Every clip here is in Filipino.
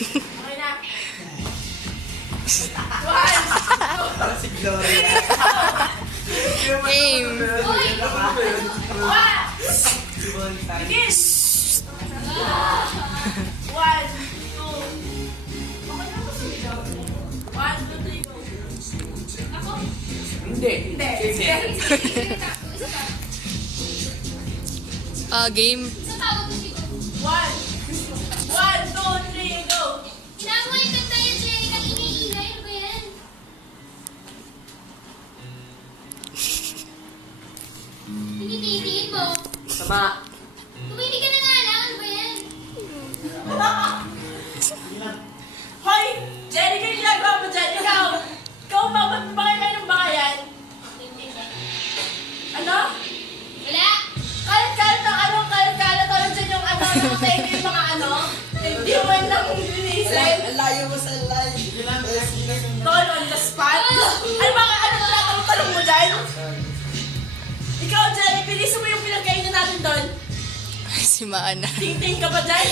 Okay na. Parang si Gloria. Game. Begin. One, two. One, two, three, go. Ako? Hindi. Hindi. Ah, game. One, Tinititiin mo. Sama. Tumili ka na nga lang. Ano ba yan? Hoy! Jenny, kaya ginagawa mo dyan? Ikaw! Ikaw ba? Ba't ba kayo ng bayan? Ano? Wala. Kalat-kalat ang ano? Kalat-kalat ano dyan yung ano? Yung tayo yung mga ano? Hindi mo lang linisin. Layo mo sa live. bilis mo yung pinagkainan natin doon. Ay, si Maana. Tingting ka ba dyan?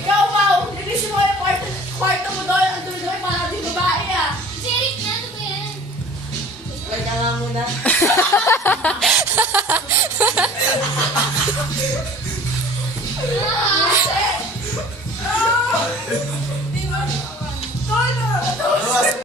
Ikaw, Pao! Bilis mo yung kwarto, kwarto mo doon. Ang doon doon, mga di babae ah. Jeric na, ano ba yan? Wala nga muna. Ah! ah! ah!